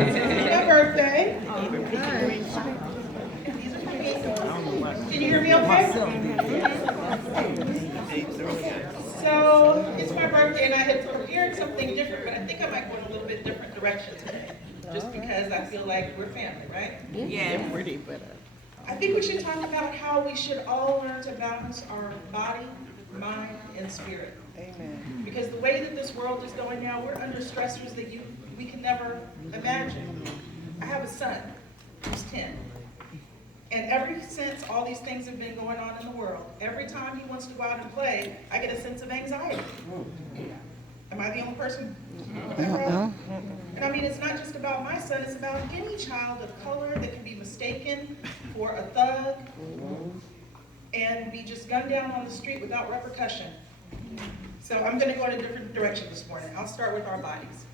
It's my birthday. Can you hear me okay? So it's my birthday and I had prepared something different, but I think I might go in a little bit different direction today. Just because I feel like we're family, right? Yeah. I think we should talk about how we should all learn to balance our body, mind, and spirit. Amen. Because the way that this world is going now, we're under stressors that we can never imagine. I have a son who's 10. And ever since all these things have been going on in the world, every time he wants to go out and play, I get a sense of anxiety. Am I the only person? And I mean, it's not just about my son, it's about any child of color that can be mistaken for a thug and be just gunned down on the street without repercussion. So I'm going to go in a different direction this morning. I'll start with our bodies.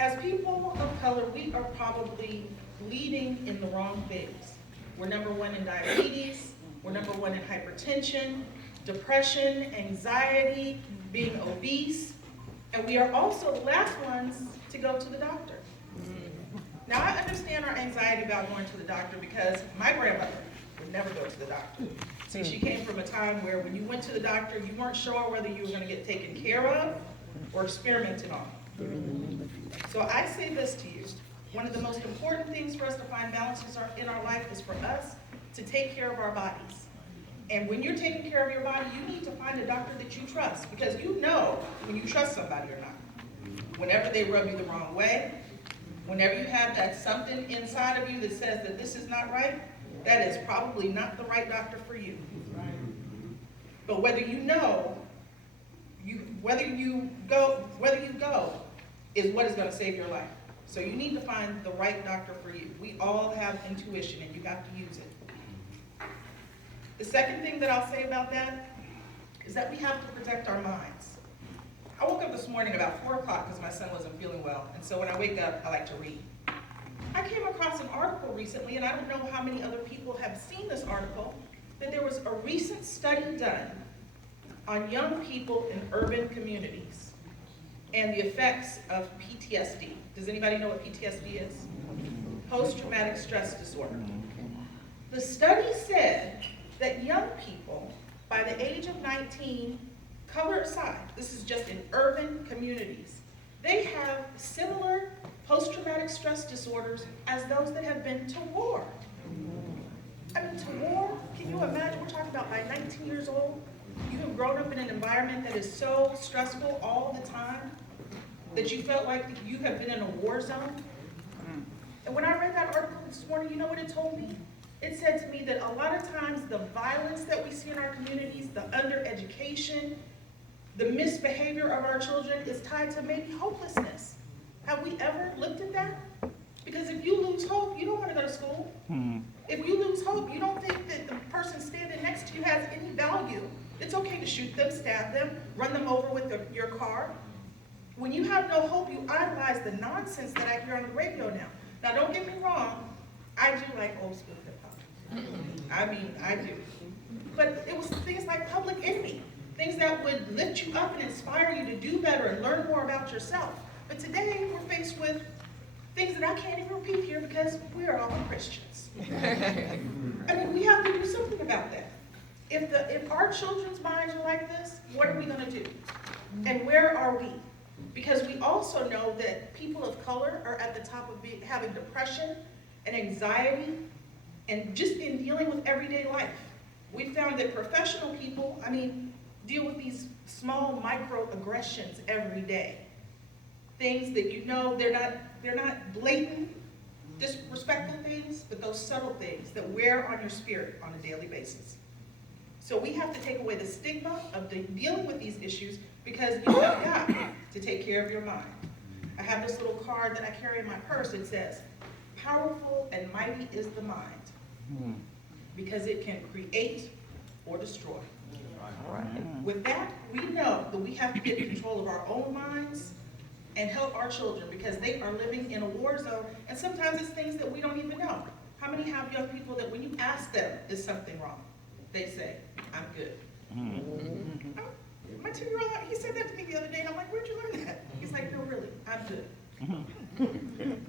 As people of color, we are probably leading in the wrong things. We're number one in diabetes, we're number one in hypertension, depression, anxiety, being obese, and we are also the last ones to go to the doctor. Now I understand our anxiety about going to the doctor because my grandmother would never go to the doctor. See, she came from a time where when you went to the doctor, you weren't sure whether you were going to get taken care of or experimented on. So I say this to you. One of the most important things for us to find balances in our life is for us to take care of our bodies. And when you're taking care of your body, you need to find a doctor that you trust, because you know when you trust somebody or not. Whenever they rub you the wrong way, whenever you have that something inside of you that says that this is not right, that is probably not the right doctor for you. But whether you know, whether you go is what is going to save your life. So you need to find the right doctor for you. We all have intuition and you have to use it. The second thing that I'll say about that is that we have to protect our minds. I woke up this morning about 4 o'clock because my son wasn't feeling well. And so when I wake up, I like to read. I came across an article recently, and I don't know how many other people have seen this article, that there was a recent study done on young people in urban communities and the effects of PTSD. Does anybody know what PTSD is? Post-traumatic stress disorder. The study said that young people, by the age of 19, color aside, this is just in urban communities, they have similar post-traumatic stress disorders as those that have been to war. I mean, to war, can you imagine? We're talking about by 19 years old, you have grown up in an environment that is so stressful all the time that you felt like you have been in a war zone. And when I read that article this morning, you know what it told me? It said to me that a lot of times the violence that we see in our communities, the undereducation, the misbehavior of our children is tied to maybe hopelessness. Have we ever looked at that? Because if you lose hope, you don't want to go to school. If you lose hope, you don't think that the person standing next to you has any value. It's okay to shoot them, stab them, run them over with your car. When you have no hope, you idolize the nonsense that I hear on the radio now. Now, don't get me wrong, I do like old school hip-hop. I mean, I do. But it was things like Public Enemy, things that would lift you up and inspire you to do better and learn more about yourself. But today, we're faced with things that I can't even repeat here because we are all Christians. I mean, we have to do something about that. If our children's minds are like this, what are we going to do? And where are we? Because we also know that people of color are at the top of having depression and anxiety and just in dealing with everyday life. We found that professional people, deal with these small microaggressions every day. Things that you know, they're not blatant, disrespectful things, but those subtle things that wear on your spirit on a daily basis. So we have to take away the stigma of dealing with these issues because you have got to take care of your mind. I have this little card that I carry in my purse. It says, "Powerful and mighty is the mind, because it can create or destroy." With that, we know that we have to get control of our own minds and help our children because they are living in a war zone, and sometimes it's things that we don't even know. How many have young people that when you ask them, is something wrong? They say, "I'm good." My 2-year-old, he said that to me the other day, and I'm like, "Where'd you learn that?" He's like, "No, really, I'm good."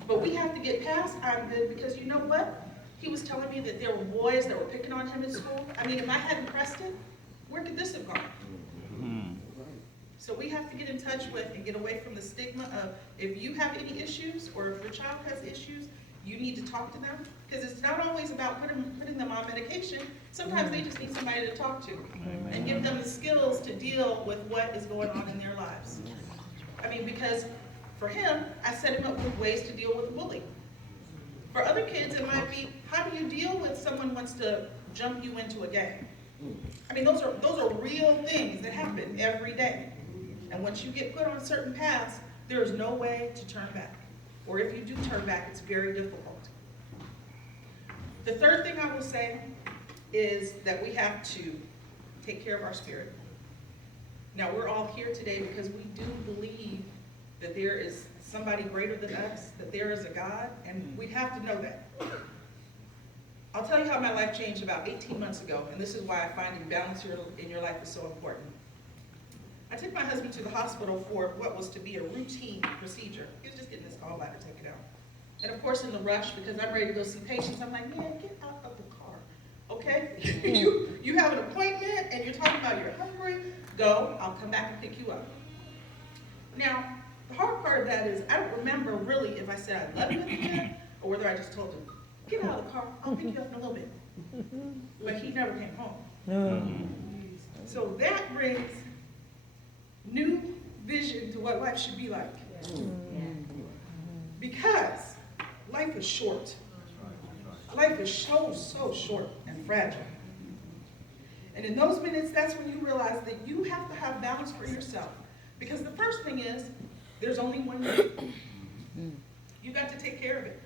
But we have to get past I'm good, because you know what? He was telling me that there were boys that were picking on him at school. I mean, if I hadn't pressed it, where could this have gone? So we have to get in touch with and get away from the stigma of, if you have any issues or if your child has issues, you need to talk to them. Because it's not always about putting them on medication. Sometimes they just need somebody to talk to and give them the skills to deal with what is going on in their lives. I mean, because for him, I set him up with ways to deal with bullying. For other kids, it might be, how do you deal with someone who wants to jump you into a game? I mean, those are real things that happen every day. And once you get put on certain paths, there is no way to turn back. Or if you do turn back, it's very difficult. The third thing I will say is that we have to take care of our spirit. Now, we're all here today because we do believe that there is somebody greater than us, that there is a God, and we have to know that. I'll tell you how my life changed about 18 months ago, and this is why finding balance in your life is so important. I took my husband to the hospital for what was to be a routine procedure. He was just getting his gallbladder taken out. And of course, in the rush, because I'm ready to go see patients, I'm like, man, get out of the car, okay? you have an appointment and you're talking about you're hungry, go, I'll come back and pick you up. Now, the hard part of that is I don't remember really if I said I love you at the end or whether I just told him, get out of the car, I'll pick you up in a little bit. But he never came home. So that brings new vision to what life should be like. Because life is short. Life is so short and fragile. And in those minutes, that's when you realize that you have to have balance for yourself. Because the first thing is, there's only one you. You got to take care of it.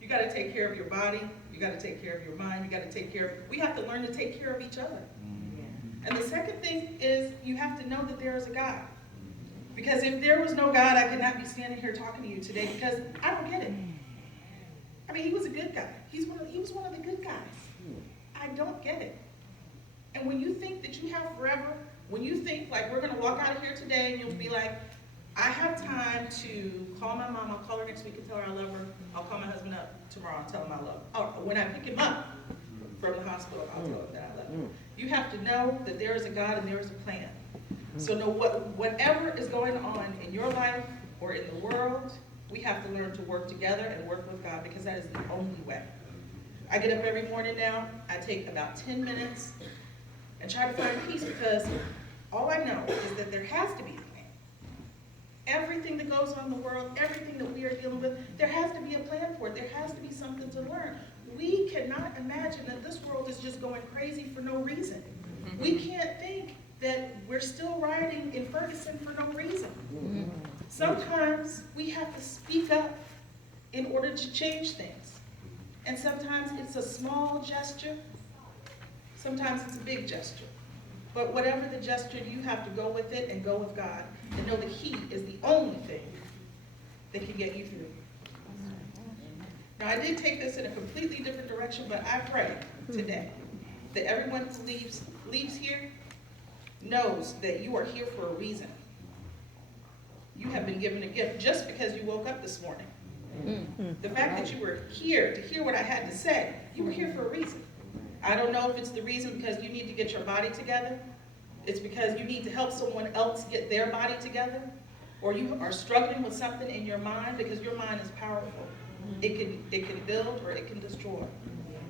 You got to take care of your body. You got to take care of your mind. You got to take care of, we have to learn to take care of each other. And the second thing is you have to know that there is a God. Because if there was no God, I could not be standing here talking to you today because I don't get it. I mean, he was a good guy. He was one of the good guys. I don't get it. And when you think that you have forever, when you think like we're going to walk out of here today and you'll be like, I have time to call my mom, I'll call her next week and tell her I love her. I'll call my husband up tomorrow and tell him I love him. Oh, when I pick him up from the hospital, I'll tell him that I love him. You have to know that there is a God and there is a plan. So know whatever is going on in your life or in the world, we have to learn to work together and work with God because that is the only way. I get up every morning now, I take about 10 minutes and try to find peace because all I know is that there has to be a plan. Everything that goes on in the world, everything that we are dealing with, there has to be a plan for it. There has to be something to learn. We cannot imagine that this world is just going crazy for no reason. We can't think that we're still rioting in Ferguson for no reason. Sometimes we have to speak up in order to change things. And sometimes it's a small gesture, sometimes it's a big gesture. But whatever the gesture, you have to go with it and go with God and know that He is the only thing that can get you through. Now, I did take this in a completely different direction, but I pray today that everyone who leaves here knows that you are here for a reason. You have been given a gift just because you woke up this morning. The fact that you were here to hear what I had to say, you were here for a reason. I don't know if it's the reason because you need to get your body together. It's because you need to help someone else get their body together. Or you are struggling with something in your mind because your mind is powerful. It can build or it can destroy.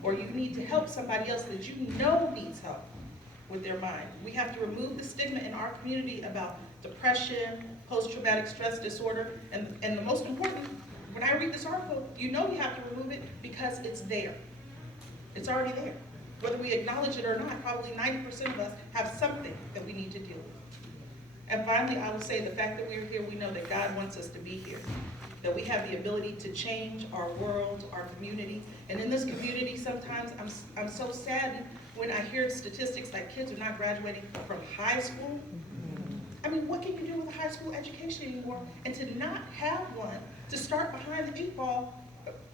Or you need to help somebody else that you know needs help with their mind. We have to remove the stigma in our community about depression, post-traumatic stress disorder, and the most important, when I read this article, you know we have to remove it because it's there. It's already there. Whether we acknowledge it or not, probably 90% of us have something that we need to deal with. And finally, I will say the fact that we're here, we know that God wants us to be here. That we have the ability to change our world, our community. And in this community, sometimes I'm so saddened when I hear statistics like kids are not graduating from high school. I mean, what can you do with a high school education anymore? And to not have one, to start behind the 8 ball,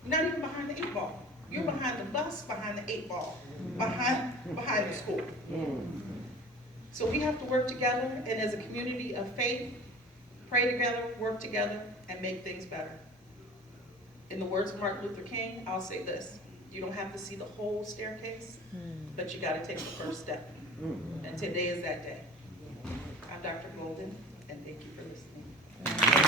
not even behind the 8 ball. You're behind the bus, behind the 8 ball, behind the school. So we have to work together, and as a community of faith, pray together, work together, and make things better. In the words of Martin Luther King, I'll say this: you don't have to see the whole staircase, but you gotta take the first step. And today is that day. I'm Dr. Golden, and thank you for listening.